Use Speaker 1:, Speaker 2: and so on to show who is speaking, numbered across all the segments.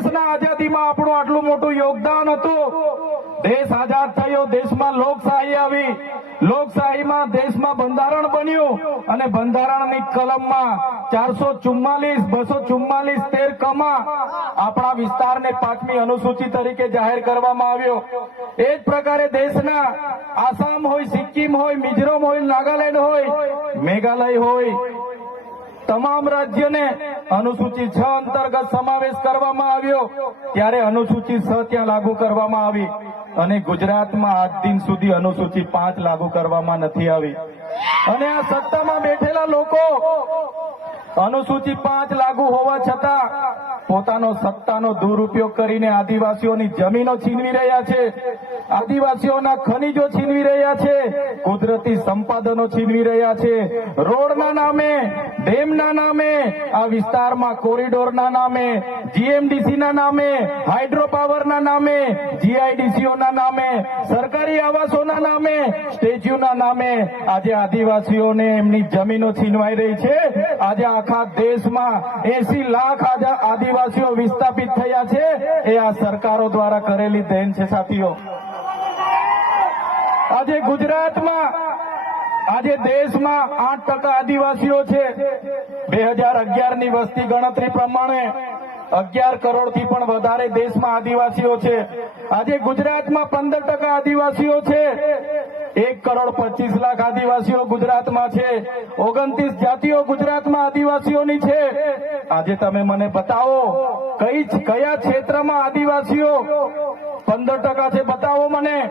Speaker 1: દેશના આઝાદીમાં આપણું આટલું મોટું યોગદાન હતું. દેશ આઝાદ થયો, દેશમાં લોકશાહી આવી. લોકશાહીમાં દેશમાં બંધારણ બન્યું અને બંધારણની કલમમાં ચારસો ચુમ્માલીસ, બસો ચુમ્માલીસ, તેર કમા આપણા વિસ્તારને પાંચમી અનુસૂચિ તરીકે જાહેર કરવામાં આવ્યો. એ જ પ્રકારે દેશના આસામ હોય, સિક્કિમ હોય, મિઝોરમ હોય, નાગાલેન્ડ હોય, મેઘાલય હોય તમામ રાજ્યને અનુસૂચિ છ અંતર્ગત સમાવેશ કરવામાં આવ્યો. ત્યારે અનુસૂચિ છ ત્યાં લાગુ કરવામાં આવી અને ગુજરાતમાં આજ દિન સુધી અનુસૂચિ પાંચ લાગુ કરવામાં નથી આવી. અને આ સત્તામાં બેઠેલા લોકો અનુસૂચિત પાંચ લાગુ હોવા છતાં પોતાનો સત્તાનો દુરુપયોગ કરીને આદિવાસીઓની જમીનો છીનવી રહ્યા છે. આદિવાસીઓના ખનીજો છીનવી રહ્યા છે. કુદરતી સંપાદનો છીનવી રહ્યા છે. રોડના નામે, ડેમના નામે, આ વિસ્તારમાં કોરિડોરના નામે, જીએમડીસીના નામે, હાઇડ્રો પાવરના નામે, જીઆઈડીસીઓના નામે, સરકારી આવાસોના નામે, સ્ટેચ્યુના નામે આજે આદિવાસીઓને એમની જમીનો છીનવાઈ રહી છે. આજે આખા દેશમાં એસી લાખ આદિવાસીઓ વિસ્થાપિત થયા છે. એ આ સરકારો દ્વારા કરેલી દેન છે સાથીઓ. આજે ગુજરાતમાં, આજે દેશમાં આઠ ટકા આદિવાસીઓ છે. બે હજાર અગિયારની વસ્તી ગણતરી પ્રમાણે અગિયાર કરોડથી પણ વધારે દેશમાં આદિવાસીઓ છે. આજે ગુજરાતમાં પંદર ટકા આદિવાસીઓ છે. એક કરોડ પચીસ લાખ આદિવાસીઓ ગુજરાતમાં છે. ઓગણત્રીસ જાતિઓ ગુજરાતમાં આદિવાસીઓની છે. આજે તમે મને બતાવો, કઈ કયા ક્ષેત્રમાં આદિવાસીઓ? પંદર ટકા છે, બતાવો મને.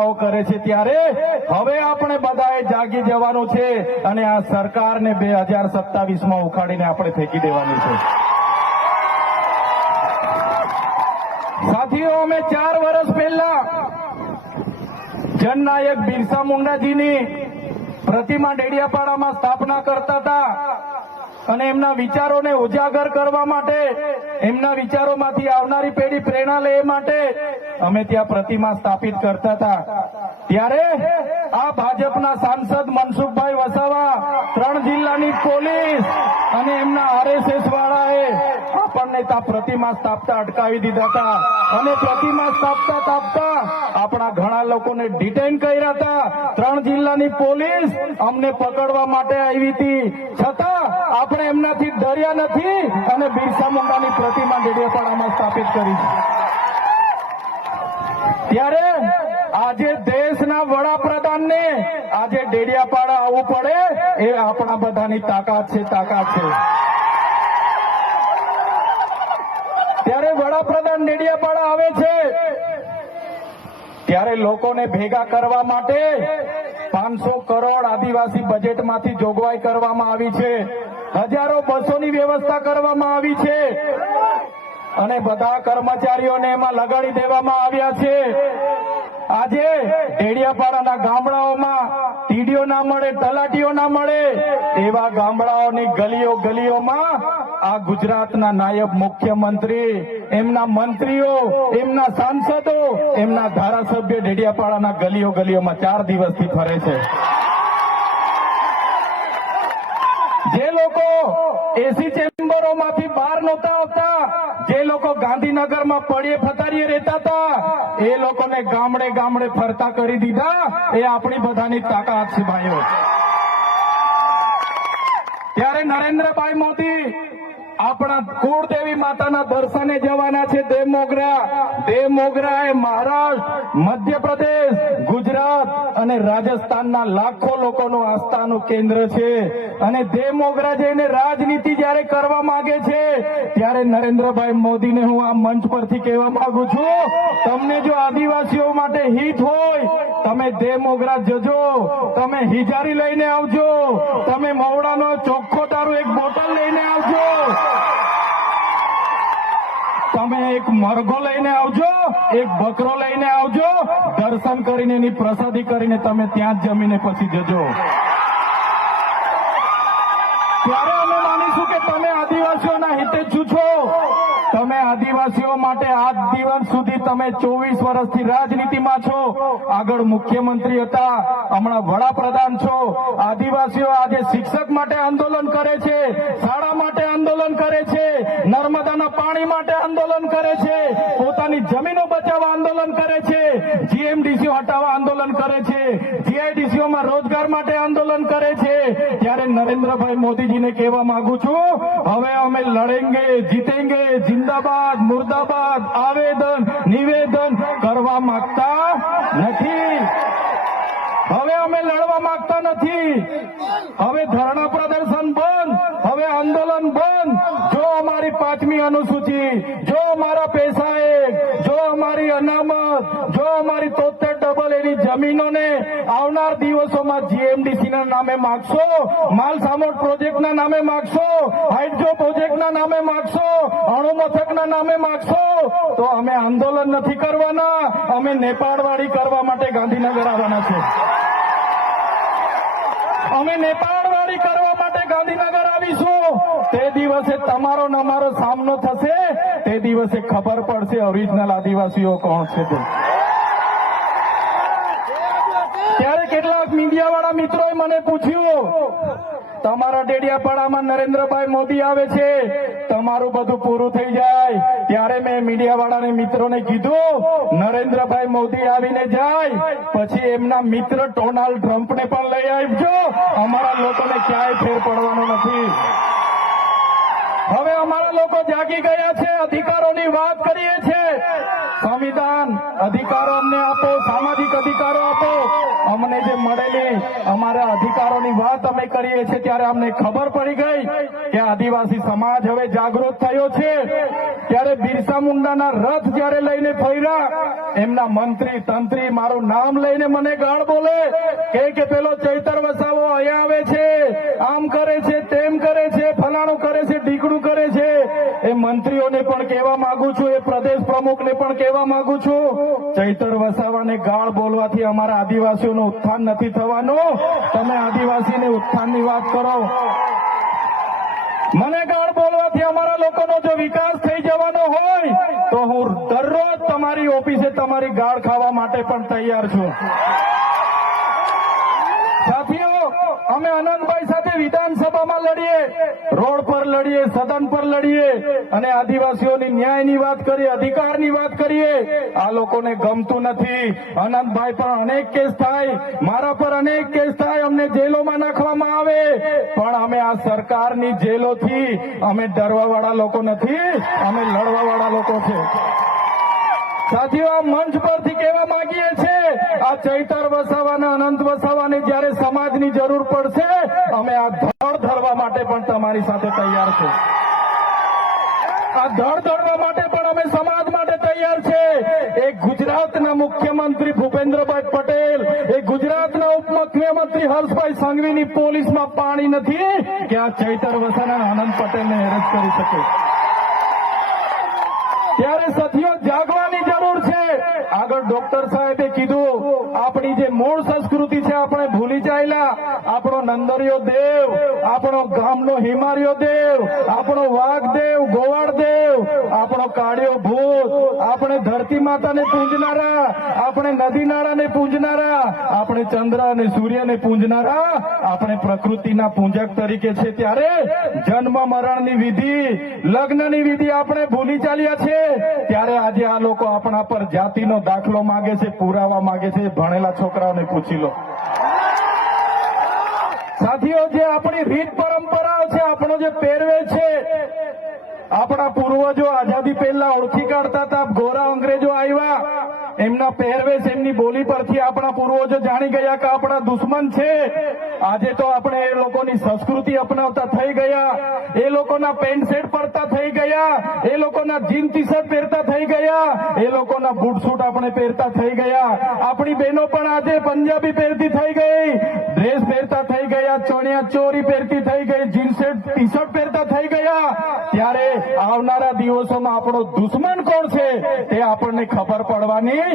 Speaker 1: તાઇફાઓ કરે છે ત્યારે હવે આપણે બધાએ જાગી જવાનું છે અને આ સરકારને બે હજાર સત્તાવીસમાં ઉખાડીને આપણે ફેંકી દેવાની છે. સાથીઓ, અમે ચાર વર્ષ પહેલા જનનાયક બિરસા મુંડાજીની પ્રતિમા ડેડિયાપાડામાં સ્થાપના કરતા હતા. અને એમના વિચારોને ઉજાગર કરવા માટે, એમના વિચારોમાંથી આવનારી પેઢી પ્રેરણા લે માટે અમે ત્યાં પ્રતિમા સ્થાપિત કરતા હતા. ત્યારે આ ભાજપના સાંસદ મનસુખભાઈ વસાવા ત્રણ જિલ્લાની પોલીસ અને એમના આરએસએસ વાળાએ આપણને ત્યાં પ્રતિમા સ્થાપતા અટકાવી દીધા હતા. અને પ્રતિમા સ્થાપતા સ્થાપતા આપણા ઘણા લોકોને ડિટેન કર્યા હતા. ત્રણ જિલ્લાની પોલીસ અમને પકડવા માટે આવી હતી. છતાં આપણે એમનાથી ડર્યા નથી અને બિરસા મુંડાની પ્રતિમા ડેડિયાપાડામાં સ્થાપિત કરી ત્યારે આજે દેશના વડાપ્રધાનને આજે ડેડિયાપાડા આવવું પડે એ આપણા બધાની તાકાત છે તાકાત છે. ત્યારે વડાપ્રધાન ડેડિયાપાડા આવે છે. ત્યારે લોકોને ભેગા કરવા માટે પાંચસો કરોડ આદિવાસી બજેટમાંથી જોગવાઈ કરવામાં આવી છે. હજારો બસોની વ્યવસ્થા કરવામાં આવી છે. અને બધા કર્મચારીઓને એમાં લગાડી દેવામાં આવ્યા છે. આજે ડેડિયાપાડાના ગામડાઓમાં ટીડીઓ ના મળે, તલાટીઓ ના મળે, એવા ગામડાઓની ગલીઓ ગલીઓમાં આ ગુજરાતના નાયબ મુખ્યમંત્રી, એમના મંત્રીઓ, એમના સાંસદો, એમના ધારાસભ્ય ડેડિયાપાડાના ગલીઓ ગલીઓમાં ચાર દિવસથી ફરે છે. જે લોકો એસી ચેમ્બરોમાંથી બહાર નહોતા આવતા, જે લોકો ગાંધીનગરમાં પડીએ ફતારીએ રહેતા હતા, એ લોકોને ગામડે ગામડે ફરતા કરી દીધા. એ આપણી બધાની તાકાત છે ભાઈઓ. ત્યારે નરેન્દ્રભાઈ મોદી આપણા કુળદેવી માતાના દર્શને જવાના છે દેવ મોગરા. એ મહારાષ્ટ્ર, મધ્યપ્રદેશ, ગુજરાત અને રાજસ્થાનના લાખો લોકોનું આસ્થાનું કેન્દ્ર છે. અને દેવ જઈને રાજનીતિ જ્યારે કરવા માંગે છે, ત્યારે નરેન્દ્રભાઈ મોદીને હું આ મંચ પરથી કહેવા માંગુ છું, તમને જો આદિવાસીઓ માટે હિત હોય, તમે દેવ મોગરા જજો, તમે હિજારી લઈને આવજો, તમે મવડાનો ચોખ્ખો દારૂ એક બોટલ લઈને આવજો. તમે એક મરઘો લઈને આવજો, એક બકરો લઈને આવજો, દર્શન કરીને એની પ્રસાદી કરીને તમે ત્યાં જ જમીને પછી જજો. આજ સુધી તમે ચોવીસ વર્ષથી રાજનીતિમાં છો. આગળ મુખ્યમંત્રી હતા, હમણાં વડાપ્રધાન છો. આદિવાસીઓ આજે શિક્ષક માટે આંદોલન કરે છે, શાળા માટે આંદોલન કરે છે, નર્મદાના પાણી માટે આંદોલન કરે છે, પોતાની જમીનો બચાવવા આંદોલન કરે છે જીએમડીસી હટાવવા આંદોલન કરે છે. જીઆઈડીસીઓમાં રોજગાર માટે આંદોલન કરે છે. ત્યારે નરેન્દ્રભાઈ મોદીજીને કહેવા માંગુ છું, હવે અમે લડેંગે, જીતેંગે, જિંદાબાદ, મુર્દાબાદ, આવેદન, નિવેદન કરવા માંગતા નથી. હવે અમે લડવા માંગતા નથી. હવે ધરણા પ્રદર્શન બંધ, હવે આંદોલન બંધ. જો અમારી પાંચમી અનુસૂચિ, જો અમારા પૈસા જો અમારી અનામત. જો અમારી તોતેર ડબલ એની જમીનોને આવનાર દિવસોમાં જીએમડીસી ના નામે માગશો માલ સામોટ પ્રોજેક્ટના નામે માગશો, હાઇડ્રો પ્રોજેક્ટના નામે માગશો, અણુ મથકના નામે માગશો, તો અમે આંદોલન નથી કરવાના. અમે નેપાળવાડી કરવા માટે ગાંધીનગર આવવાના છે. અમે નેપાળવાડી કરવા માટે ગાંધીનગર આવીશું. તે દિવસે તમારો અમારો સામનો થશે. તે દિવસે ખબર પડશે ઓરિજિનલ આદિવાસીઓ કોણ છે તે. ત્યારે કેટલાક મીડિયાવાળા મિત્રોએ મને પૂછ્યું, તમારા ડેડિયાપાડામાં નરેન્દ્રભાઈ મોદી આવે છે, તમારું બધું પૂરું થઈ જાય. ત્યારે મેં મીડિયાવાળાને મિત્રોને કીધું, નરેન્દ્રભાઈ મોદી આવીને જાય, પછી એમના મિત્ર ડોનાલ્ડ ટ્રમ્પને પણ લઈ આવજો. અમારા લોકોને ક્યાંય ફેર પડવાનો નથી. હવે અમારા લોકો જાગી ગયા છે, અધિકારોની વાત કરીએ છીએ. સંવિધાન અધિકારો અમને આપો, સામાજિક અધિકારો આપો. અમને જે મળેલી અમારા અમે કરીએ છીએ ત્યારે અમને ખબર પડી ગઈ કે આદિવાસી સમાજ હવે જાગૃત થયો છે. ત્યારે બિરસા મુંડાના રથ જ્યારે લઈને ફર્યા, એમના મંત્રી, તંત્રી, મારું નામ લઈને મને ગાળ બોલે કે પેલો ચૈતર વસાવો અહીંયા આવે છે, આમ કરે છે, તેમ કરે છે, ફલાણું કરે છે, ઢીકડું કરે છે. એ મંત્રીઓને પણ કહેવા માંગુ છું, એ પ્રદેશ પ્રમુખને પણ કહેવા માંગુ છું, ચૈતર વસાવાને ગાળ બોલવાથી અમારા આદિવાસીઓનું ઉત્થાન નથી થવાનું. તમે આદિવાસીને ઉત્થાનની વાત કરો. મને ગાળ બોલવાથી અમારા લોકોનો જો વિકાસ થઈ જવાનો હોય, તો હું દરરોજ તમારી ઓફિસે તમારી ગાળ ખાવા માટે પણ તૈયાર છું સાથીઓ અમે આનંદભાઈ સાથે વિધાનસભામાં લડીએ, રોડ પર લડીએ, સદન પર લડીએ અને આદિવાસીઓની ન્યાયની વાત કરીએ, અધિકારની વાત કરીએ, આ લોકોને ગમતું નથી. અનંતભાઈ પણ અનેક કેસ થાય, મારા પર અનેક કેસ થાય, અમને જેલોમાં નાખવામાં આવે. પણ અમે આ સરકારની જેલોથી અમે ડરવાવાળા લોકો નથી, અમે લડવાવાળા લોકો છે. સાથીઓ, આ મંચ પરથી કહેવા માંગીએ છીએ, આ ચૈતર વસાવાના, અનંત વસાવાને જ્યારે સમાજની જરૂર પડશે, અમે આ ધડ ધરવા માટે પણ તમારી સાથે તૈયાર છે આ ધડ ધરવા માટે પણ અમે સમાજ માટે તૈયાર છે એ ગુજરાતના મુખ્યમંત્રી ભૂપેન્દ્રભાઈ પટેલ, એ ગુજરાતના ઉપમુખ્યમંત્રી હર્ષભાઈ સંઘવીની પોલીસમાં પાણી નથી, કે આ ચૈતર વસાવાના આનંદ પટેલને હેરસ કરી શકે. ત્યારે સાથીઓ જાગવાની જરૂર છે. આગળ ડોક્ટર સાહેબે કીધું, આપણી જે મૂળ સંસ્કૃતિ છે, આપણે ભૂલી જાયેલા. આપણો નંદરિયો દેવ, આપણો ગામનો હિમારિયો દેવ, આપણો વાઘ દેવ ગોવાળ દેવ આપણો કાળિયો ભૂત. આપણે ધરતી માતાને પૂંજનારા, આપણે નદી નાળાને પૂંજનારા, આપણે ચંદ્ર અને સૂર્યને પૂંજનારા. આપણે પ્રકૃતિના પૂજક તરીકે છે ત્યારે જન્મ મરણની વિધિ, લગ્નની વિધિ આપણે ભૂલી ચાલ્યા છે. ત્યારે આજે આ લોકો આપણા પર જાતિનો દાખલો માંગે છે, પુરાવા માંગે છે, ભણેલા છોકરાઓને પૂછી લો. સાથીઓ, જે આપણી રીત પરંપરાઓ છે, આપણો જે પહેરવેશ છે, આપણા પૂર્વજો આઝાદી પહેલા ઓળખી કાઢતા હતા, ગોરા અંગ્રેજો એમના પહેરવેશ, એમની બોલી પરથી આપણા પૂર્વજો જાણી ગયા કે આપણા દુશ્મન છે. આજે તો આપણે એ લોકોની સંસ્કૃતિ અપનાવતા થઈ ગયા. એ લોકોના પેન્ટ શર્ટ પડતા થઈ ગયા. એ લોકોના જીન ટી શર્ટ પહેરતા થઈ ગયા. એ લોકોના બૂટ સૂટ આપણે પહેરતા થઈ ગયા. આપણી બહેનો પણ આજે પંજાબી પહેરતી થઈ ગઈ. ડ્રેસ પહેરતા થઈ ગયા, ચણિયા ચોરી પહેરતી થઈ ગઈ, જીન્સ શર્ટ ટી શર્ટ પહેરતા થઈ ગયા. ત્યારે આવનારા દિવસોમાં આપણો દુશ્મન કોણ છે તે આપણને ખબર પડવાની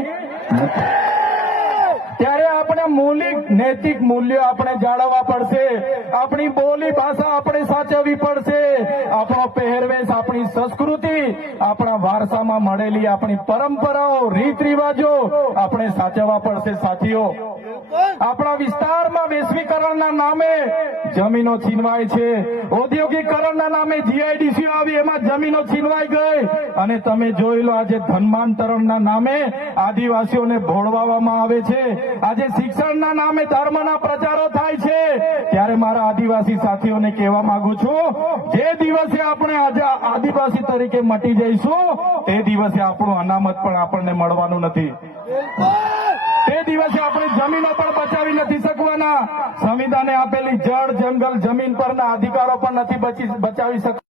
Speaker 1: ત્યારે આપણે મૌલિક, નૈતિક મૂલ્યો આપણે જાળવવા પડશે. આપણી બોલી ભાષા આપણે સાચવવી પડશે. આપણો પહેરવેશ, આપણી સંસ્કૃતિ, આપણા વારસામાં મળેલી આપણી પરંપરાઓ રીત રિવાજો આપણે સાચવવા પડશે, સાથીઓ. આપણા વિસ્તારમાં વૈશ્વિકરણના નામે જમીનો છીનવાય છે. ઔદ્યોગિકરણના નામે જીઆઈડીસી આવી, એમાં જમીનો છીનવાઈ ગઈ. અને તમે જોઈ લો આજે ધર્માંતરણના નામે આદિવાસીઓને ભોળવામાં આવે છે. આજે શિક્ષણના નામે ધર્મના પ્રચારો થાય છે. ત્યારે મારા આદિવાસી સાથીઓને કહેવા માંગુ છું, જે દિવસે આપણે આજે આદિવાસી તરીકે મટી જઈશું. તે દિવસે આપણું અનામત પણ આપણને મળવાનું નથી. તે દિવસે આપણે જમીનો પણ બચાવી નથી શકવાના. સંવિધાને આપેલી જળ જંગલ જમીન પરના અધિકારો પણ નથી બચાવી શકવાના